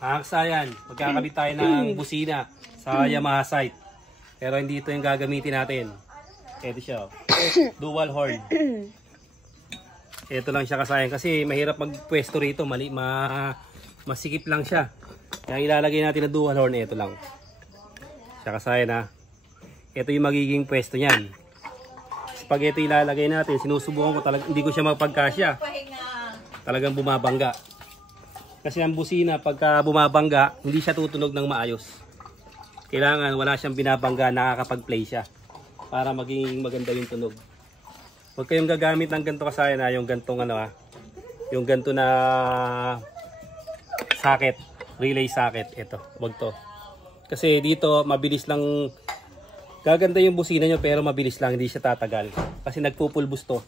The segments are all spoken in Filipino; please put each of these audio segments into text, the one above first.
Nakakasayan, magkakabit tayo ng busina sa Yamaha site. Pero hindi ito yung gagamitin natin. Ito siya, oh. Dual horn. Ito lang siya kasayan kasi mahirap magpwesto rito, masikip lang siya. Kaya ilalagay natin na dual horn, ito lang. Siya kasayan ha. Ito yung magiging pwesto niyan. Pag ito ilalagay natin, sinusubukan ko talaga, hindi ko siya mapagkasya. Talagang bumabangga. Kasi ang busina, pagka bumabangga, hindi siya tutunog ng maayos. Kailangan wala siyang binabangga, nakakapag-play siya. Para maging maganda yung tunog. Huwag kayong gagamit ng ganito kasayan na yung gantong ano ha. Yung ganto na socket, relay socket. Ito, wag to. Kasi dito, mabilis lang, gaganda yung busina nyo pero mabilis lang, hindi siya tatagal. Kasi nagpupulbos to.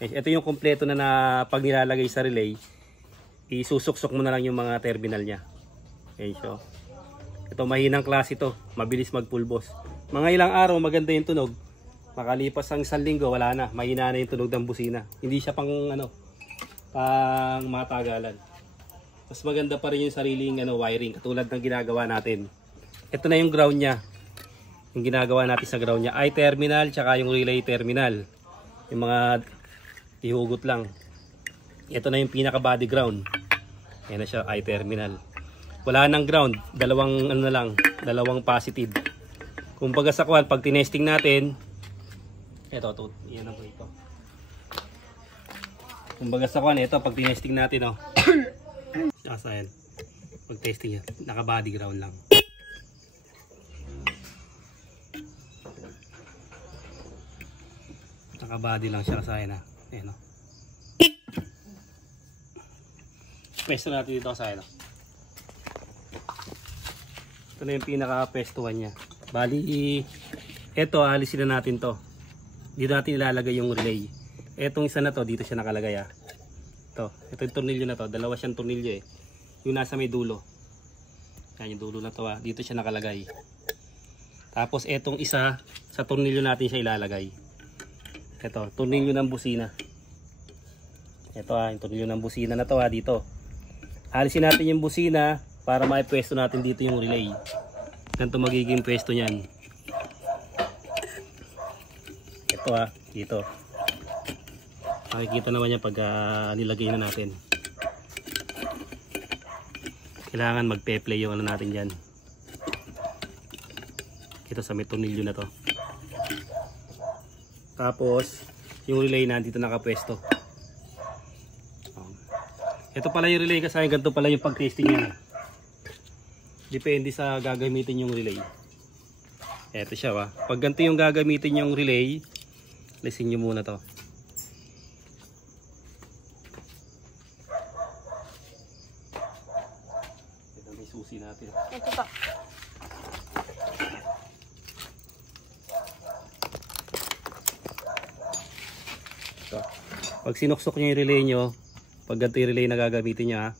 Ito yung kompleto na pag nilalagay sa relay. Isusuksok mo na lang yung mga terminal niya. Okay, so ito mahinang klase to, mabilis magpulbos. Mga ilang araw maganda yung tunog. Makalipas ang isang linggo wala na, mahina na yung tunog ng busina. Hindi siya pang pang matagalan. Mas maganda pa rin yung sariling wiring katulad ng ginagawa natin. Ito na yung ground niya. Yung ginagawa natin sa ground niya ay terminal tsaka yung relay terminal. Yung mga ihugot lang. Ito na yung pinaka body ground. Ayan na siya, I-terminal. Wala nang ground, dalawang positive. Kumbaga sa kwan, pag tinesting natin, yan ang ito. Kumbaga sa kwan, ito, pag tinesting natin, ayan. Pag testing yan, naka body ground lang. Naka body lang siya kasayan ha. Ayan o. Pesto natin dito kasayan o. Ito na yung pinaka-pestuhan niya. Bali, ito alisin na natin to. Dito natin ilalagay yung relay. Etong isa na to, dito siya nakalagay ha. Ito yung tornilyo na to. Dalawa siyang tornilyo eh. Yung nasa may dulo. Yan yung dulo na to ha. Dito siya nakalagay. Tapos etong isa, sa tornilyo natin siya ilalagay. Ito, tornilyo ng busina. Ito ha, yung tornilyo ng busina na to ha, dito. Alisin natin yung busina para maipwesto natin dito yung relay. Ganito magiging pwesto niyan. Ito ha, dito. Makikita naman yan pag nilagay na natin. Kailangan magpe-play yung natin dyan. Ito sa may tornilyo na to. Tapos yung relay na dito nakapwesto. Ito pala yung relay kasi ganito pala yung pag-testing niya. Depende sa gagamitin yung relay. Ito siya ha. Pag ganito yung gagamitin yung relay, alisin nyo muna to. Ito may susi natin. Ito pa. Ito. Pag sinuksok nyo yung relay nyo, pag ganito yung relay na gagamitin nyo ha,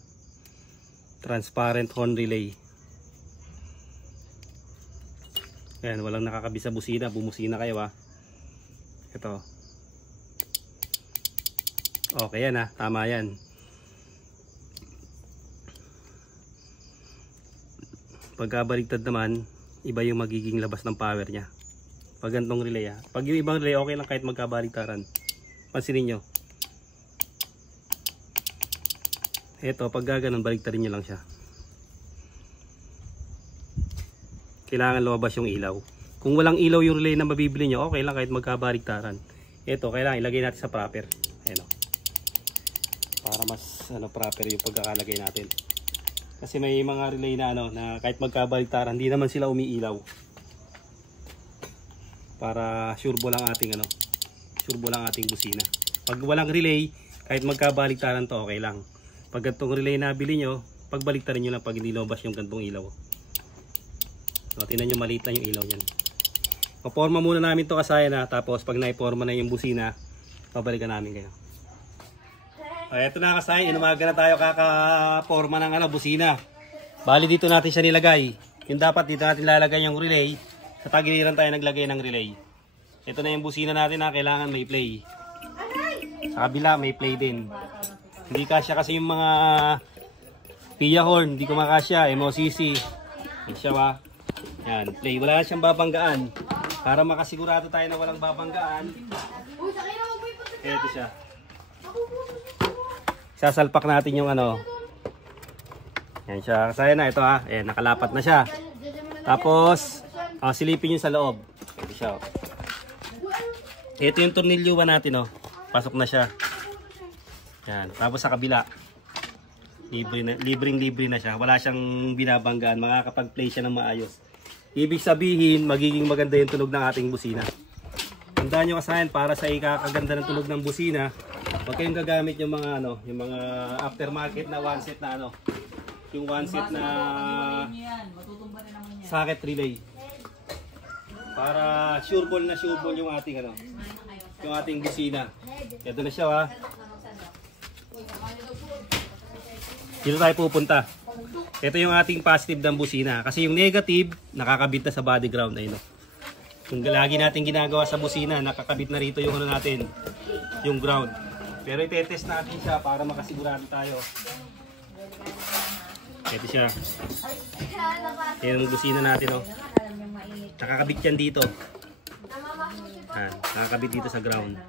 transparent horn relay. Ayan, walang nakakabisa busina, bumusina kayo ha. Ito. Okay yan ha, tama yan. Pagkabaligtad naman, iba yung magiging labas ng power nya. Pag gantong relay ha. Pag yung ibang relay, okay lang kahit magkabaligtaran. Pansinin nyo. Ito, pag gaganon, baligtarin nyo lang siya. Kailangan lumabas yung ilaw. Kung walang ilaw yung relay na mabibili nyo, okay lang kahit magkabaligtaran. Ito, kailangan ilagay natin sa proper. Ayan o. Para mas proper yung pagkakalagay natin. Kasi may mga relay na na kahit magkabaligtaran, hindi naman sila umiilaw. Para sureball ang ating ating busina. Pag walang relay, kahit magkabaligtaran to, okay lang. Pag gantong relay na bili nyo, pagbaligtarin nyo lang pag hindi lumabas yung gantong ilaw. Tingnan nyo, maliit lang yung ilaw nyan. Paporma muna namin to kasayan ha. Tapos pag naiporma na yung busina, pabalikan namin kayo. Ito na kasayan, inumaga na tayo kakaporma ng busina. Bali dito natin siya nilagay. Yung dapat dito natin lalagay yung relay. Sa tagiliran tayo naglagay ng relay. Ito na yung busina natin ha, kailangan may play. Sa kabila may play din. Hindi kasya kasi yung mga Pia horn, hindi kumakasya. MOCC. Yan siya ba? Yan, play. Wala na siyang babanggaan. Para makasigurado tayo na walang babanggaan. Ito siya. Sasalpak natin yung ano. Yan siya. Kasaya na ito ha. Ayan, nakalapat na siya. Tapos, silipin yung sa loob. Ito siya. Ito yung tornilyuan natin oh. Pasok na siya. Yan. Tapos sa kabila. Libreng-libre na siya. Wala siyang binabanggaan. Makakapag-play siya ng maayos. Ibig sabihin, magiging maganda yung tunog ng ating busina. Tandaan nyo kasayan, para sa ikakaganda ng tunog ng busina, huwag kayong gagamit yung mga ano, yung mga aftermarket na one set na ano, yung one set na socket relay. Para sure ball yung ating ano, yung ating busina. Ito na siya ha. Dito tayo pupunta. Ito yung ating positive ng busina. Kasi yung negative, nakakabit na sa body ground. Ayun, no? Yung lagi natin ginagawa sa busina, nakakabit na rito yung ano natin, yung ground. Pero itetest natin siya para makasigurado tayo. Ito siya. Yung busina natin, no? Nakakabit yan dito. Nakakabit dito sa ground.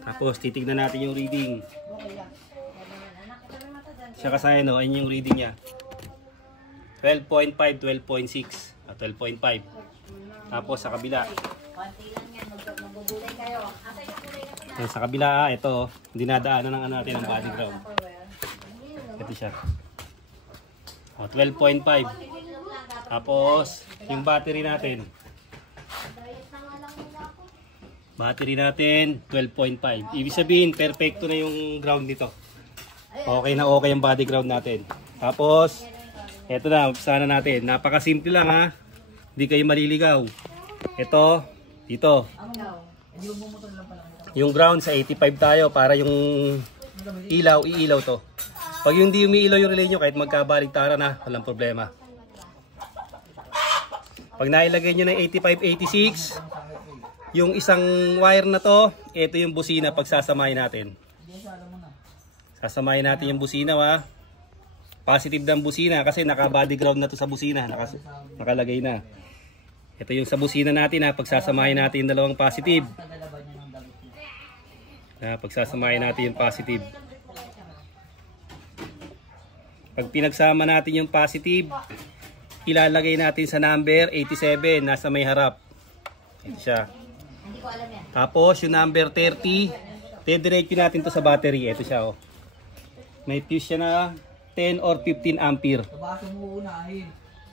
Tapos titignan natin yung reading. Siya kasaya, no? Ayun yung reading niya. 12.5, 12.6, 12.5. Tapos sa kabila. Yan, sa kabila, ito, dinadaanan ng natin ang body ground. Ito siya. 12.5. Tapos, yung battery natin. Battery natin, 12.5. Ibig sabihin, perfecto na yung ground nito. Okay na okay yung body ground natin. Tapos, eto na, sana natin. Napakasimple lang ha. Hindi kayo maliligaw. Ito, dito. Yung ground sa 85 tayo para yung ilaw, iilaw to. Pag yung hindi umiilaw yung relay nyo, kahit magkabaligtaran na, walang problema. Pag nailagay nyo ng 85, 86, yung isang wire na to, ito yung busina pagsasamahin natin. Sasamahin natin yung busina ha. Positive ng busina kasi naka-body ground na to sa busina. Nakalagay na. Ito yung sa busina natin ha. Pagsasamahin natin yung dalawang positive. Pagsasamahin natin yung positive. Pag pinagsama natin yung positive, ilalagay natin sa number 87 nasa may harap. Ito siya. Tapos yung number 30, dediretso natin to sa battery. Ito siya oh. May fuse siya na 10 or 15 ampere.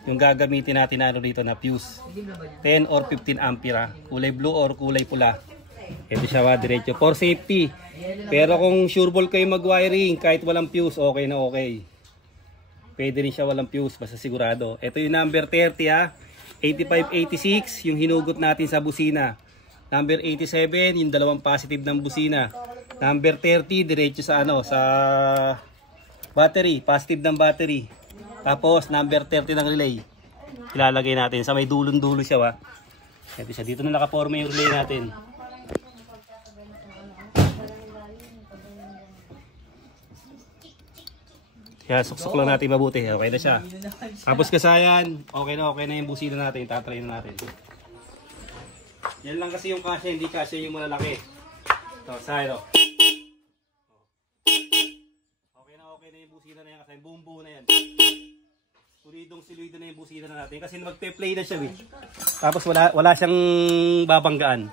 Yung gagamitin natin na dito na fuse. 10 or 15 ampere. Kulay blue or kulay pula. Ito siya ba, diretso. For safety. Pero kung sure ball kayo mag-wiring, kahit walang fuse, okay na okay. Pwede rin siya walang fuse, basta sigurado. Ito yung number 30 ha. 85, 86, yung hinugot natin sa busina. Number 87, yung dalawang positive ng busina. Number 30, diretso sa ano, sa battery, positive ng battery. Tapos number 30 ng relay. Ilalagay natin sa may dulon-dulo siya ba. Ito siya, dito na nakaporma yung relay natin. Kaya suksok lang natin mabuti, okay na siya. Tapos kasayan, okay na yung busina natin, tatry na natin. Yan lang kasi yung kasya, hindi kasya yung malalaki. Ito, sayo. Okay na yung busina na yan kasi buong buo na yan. Sulidong-sulido na yung busina na natin kasi magpe-play na siya eh. Tapos wala siyang babanggaan.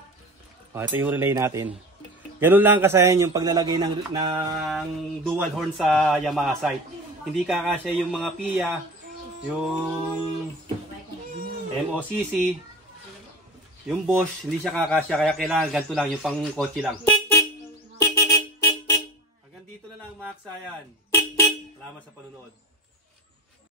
Ito yung relay natin. Ganun lang kasayan yung paglalagay ng dual horn sa Yamaha site. Hindi kakasya yung mga PIA, yung MOCC, yung Bosch, hindi siya kakasya kaya kailangan ganito lang, yung pang kotse lang. Hanggang dito na lang mga kasayan. Salamat sa panonood.